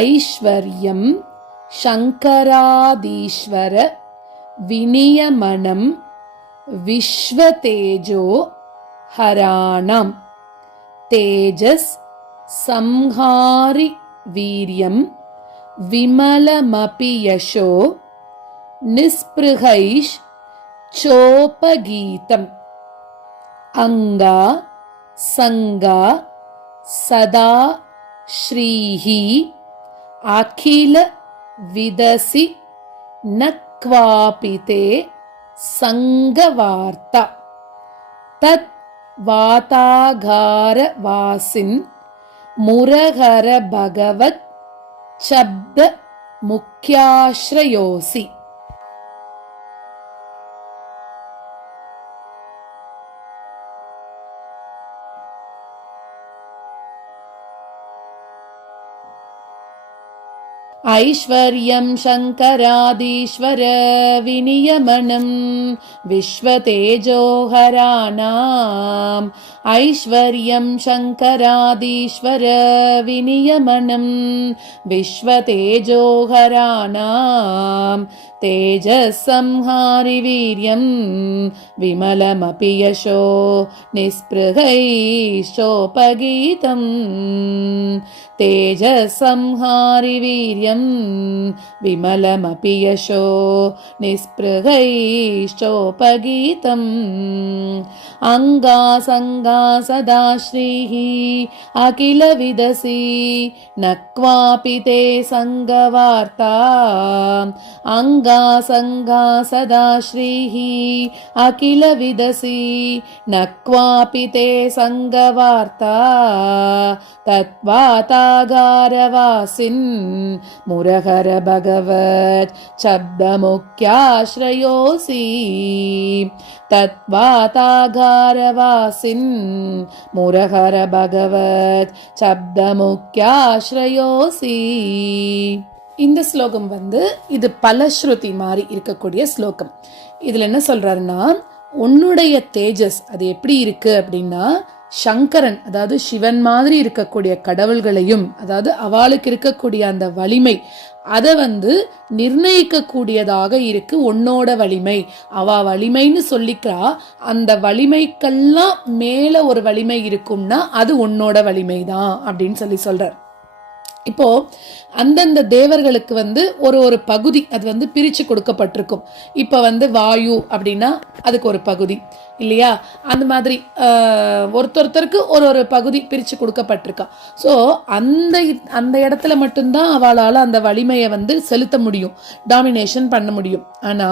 ஐஸ்வர்யம் சங்கராதீஸ்வர விநியமனம் விஸ்வதேஜோ ஹராணம் தேஜஸ் சம்ஹாரி வீரியம் விமலமபி யசோ நிஸ்பிருகைஷ் சோபகீதம் அங்கா சங்கா சதா ஸ்ரீஹி அகில விதசி நக்வாபிதே சங்கவார்த்தா தத் வாதாகார வாசின் முரகர பகவத் சப்த முக்கியாஸ்ரயோசி. ஐஸ்வர்யம் சங்கராதீஸ்வர விநியமனம் விஸ்வதேஜோஹராணாம். ஐஸ்வர்யம் சங்கராதீஸ்வர விநியமனம் விஸ்வதேஜோஹராணாம் தேஜசம்ஹாரி வீரியம் விமலமபி யசோ நிஸ்பிருகைஷோபகீதம். தேஜசம்ஹாரி வீரியம் விமலமபி யசோ நிஸ்பிருகைஷோபகீதம். அங்கா சங்கா சதா ஸ்ரீஹி அகில விதசி நக்வாபி தே சங்கவார்த்தா. அங்கா சங்கா சதா ஸ்ரீஹி அகில விதசி நக்வாபி தே சங்கவார்த்தா தத்வாதாகாரவாசின் முரகர பகவத் சப்தமுக்கியாஸ்ரயோசி. தத்வாதாகாரவாசின் முரகர பகவத் சப்தமுக்கியாஸ்ரயோசி. இந்த ஸ்லோகம் இது பலஸ்ருதி மாதிரி இருக்கக்கூடிய ஸ்லோகம். இதுல என்ன சொல்றாருன்னா, உன்னுடைய தேஜஸ் அது எப்படி இருக்கு அப்படின்னா, சங்கரன் அதாவது சிவன் மாதிரி இருக்கக்கூடிய கடவுள்களையும், அதாவது அவளுக்கு இருக்கக்கூடிய அந்த வலிமை அதை நிர்ணயிக்க கூடியதாக இருக்கு உன்னோட வலிமை. அவ வலிமைன்னு சொல்லிக்கிறா, அந்த வலிமைக்கெல்லாம் மேல ஒரு வலிமை இருக்கும்னா அது உன்னோட வலிமை தான் அப்படின்னு சொல்றார். இப்போ அந்தந்த தேவர்களுக்கு ஒரு பகுதி அது பிரிச்சு கொடுக்கப்பட்டிருக்கும். இப்ப வாயு அப்படின்னா அதுக்கு ஒரு பகுதி இல்லையா, அந்த மாதிரி ஒருத்தருக்கு ஒரு பகுதி பிரிச்சு கொடுக்கப்பட்டிருக்கா. ஸோ அந்த இடத்துல மட்டும்தான் அவளால் அந்த வலிமையை செலுத்த முடியும், டாமினேஷன் பண்ண முடியும். ஆனா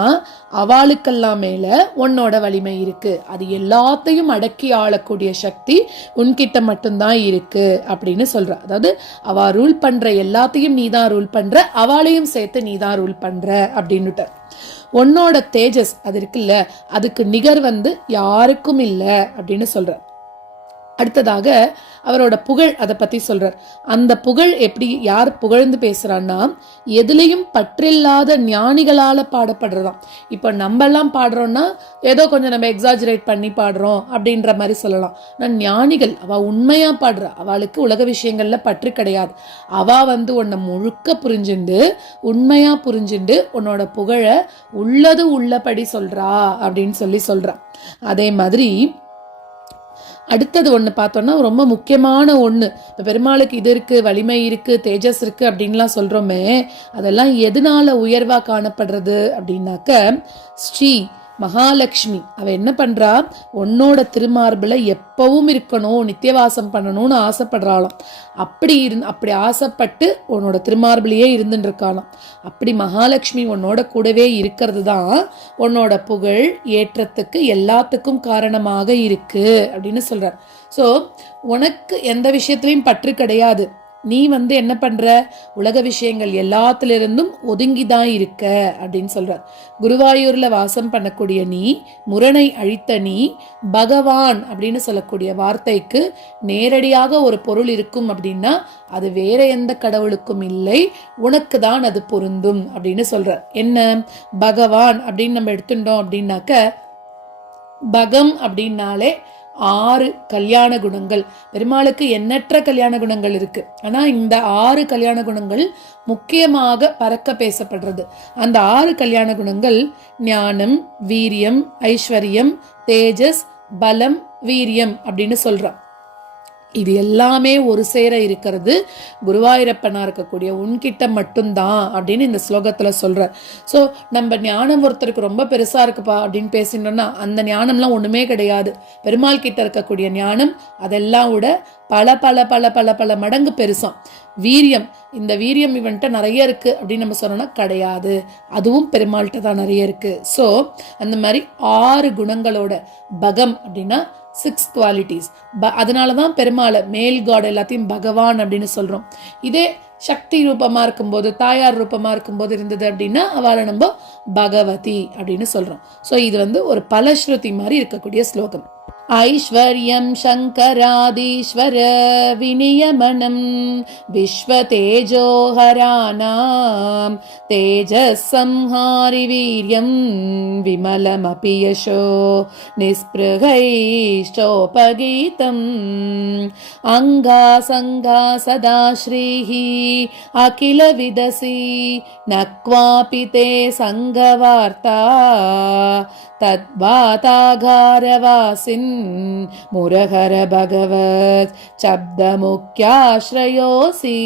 அவளுக்கெல்லாம் மேல உன்னோட வலிமை இருக்கு, அது எல்லாத்தையும் அடக்கி ஆளக்கூடிய சக்தி உன்கிட்ட மட்டும்தான் இருக்கு அப்படின்னு சொல்ற. அதாவது அவ ரூல் பண்ற எல்லாத்தையும் நீதான் ரூல் பண்ற, அவளையும் சேர்த்து நீதான் ரூல் பண்ற அப்படின்னுட்டு. உன்னோட தேஜஸ் அது இருக்குல்ல, அதுக்கு நிகர் யாருக்கும் இல்லை அப்படின்னு சொல்ற. அடுத்ததாக அவரோட புகழ் அதை பத்தி சொல்றார். அந்த புகழ் எப்படி யார் புகழ்ந்து பேசுறான்னா, எதுலையும் பற்றில்லாத ஞானிகளால பாடப்படுறதாம். இப்ப நம்ம எல்லாம் பாடுறோம்னா ஏதோ கொஞ்சம் நம்ம எக்ஸாஜரேட் பண்ணி பாடுறோம் அப்படின்ற மாதிரி சொல்லலாம். நான் ஞானிகள் அவ உண்மையா பாடுற, அவளுக்கு உலக விஷயங்கள்ல பற்று கிடையாது. அவ உன்னை முழுக்க புரிஞ்சுண்டு உண்மையா புரிஞ்சுண்டு உன்னோட புகழ உள்ளது உள்ளபடி சொல்றா அப்படின்னு சொல்றா. அதே மாதிரி அடுத்தது ஒன்று பார்த்தோம்னா ரொம்ப முக்கியமான ஒன்று. இப்போ பெருமாளுக்கு இது இருக்குது, வலிமை இருக்குது, தேஜஸ் இருக்குது அப்படின்லாம் சொல்கிறோமே, அதெல்லாம் எதனால உயர்வாக காணப்படுறது அப்படின்னாக்க, ஸ்ரீ மகாலட்சுமி அவ என்ன பண்றா, உன்னோட திருமார்பில் எப்பவும் இருக்கணும், நித்தியவாசம் பண்ணணும்னு ஆசைப்படுறாளாம். அப்படி ஆசைப்பட்டு உன்னோட திருமார்பிலேயே இருந்துட்டு இருக்காளாம். அப்படி மகாலட்சுமி உன்னோட கூடவே இருக்கிறது தான் உன்னோட புகழ் ஏற்றத்துக்கு எல்லாத்துக்கும் காரணமாக இருக்கு அப்படின்னு சொல்றார். ஸோ உனக்கு எந்த விஷயத்திலையும் பற்று கிடையாது, நீ என்ன பண்ற, உலக விஷயங்கள் எல்லாத்திலிருந்தும் ஒதுங்கிதான் இருக்க அப்படின்னு சொல்றார். குருவாயூர்ல வாசம் பண்ணக்கூடிய நீ, முரணை அழித்த நீ, பகவான் அப்படின்னு சொல்லக்கூடிய வார்த்தைக்கு நேரடியாக ஒரு பொருள் இருக்கும் அப்படின்னா அது வேற எந்த கடவுளுக்கும் இல்லை, உனக்கு தான் அது பொருந்தும் அப்படின்னு சொல்றார். என்ன பகவான் அப்படின்னு நம்ம எடுத்துட்டோம் அப்படின்னாக்க, பகம் அப்படின்னாலே 6 கல்யாண குணங்கள். பெருமாளுக்கு எண்ணற்ற கல்யாண குணங்கள் இருக்கு. ஆனா இந்த 6 கல்யாண குணங்கள் முக்கியமாக பறக்க பேசப்படுறது. அந்த 6 கல்யாண குணங்கள் ஞானம், வீரியம், ஐஸ்வர்யம், தேஜஸ், பலம், வீரியம் அப்படின்னு சொல்றான். இது எல்லாமே ஒரு சேர இருக்கிறது குருவாயூரப்பனா இருக்கக்கூடிய உன்கிட்ட மட்டும்தான் அப்படின்னு இந்த ஸ்லோகத்துல சொல்றார். ஸோ நம்ம ஞானம் ஒருத்தருக்கு ரொம்ப பெருசா இருக்குப்பா அப்படின்னு பேசினோம்னா அந்த ஞானம்லாம் ஒண்ணுமே கிடையாது. பெருமாள் கிட்ட இருக்கக்கூடிய ஞானம் அதெல்லாம் விட பல பல பல பல பல மடங்கு பெருசாம். வீரியம், இந்த வீரியம் இவன்ட்ட நிறைய இருக்கு அப்படின்னு நம்ம சொன்னோம்னா கிடையாது, அதுவும் பெருமாள்கிட்ட தான் நிறைய இருக்கு. ஸோ அந்த மாதிரி 6 குணங்களோட பகம் அப்படின்னா 6 குவாலிட்டிஸ். அதனாலதான் பெருமாளை மேல் காட் எல்லாத்தையும் பகவான் அப்படின்னு சொல்றோம். இதே சக்தி ரூபமா இருக்கும்போது, தாயார் ரூபமா இருக்கும்போது இருந்தது அப்படின்னா அவளை நம்ம பகவதி அப்படின்னு சொல்றோம். ஸோ இது ஒரு பலஸ்ருதி மாதிரி இருக்கக்கூடிய ஸ்லோகம். ஐஸ்வர்யம் சங்கராதீஸ்வர விநியமனம் விஸ்வதேஜோஹராணாம் தேஜசம்ஹாரி வீரியம் விமலமபி யசோ நிஸ்பிருகைஷ்டோபகீதம் அங்காசங்கா சதா ஸ்ரீஹி அகில விதசி நக்வாபி தே சங்கவார்த்தா தத்வாதாகாரவாசின் முரஹர பகவத் சப்த முக்யாஸ்ரயோசி.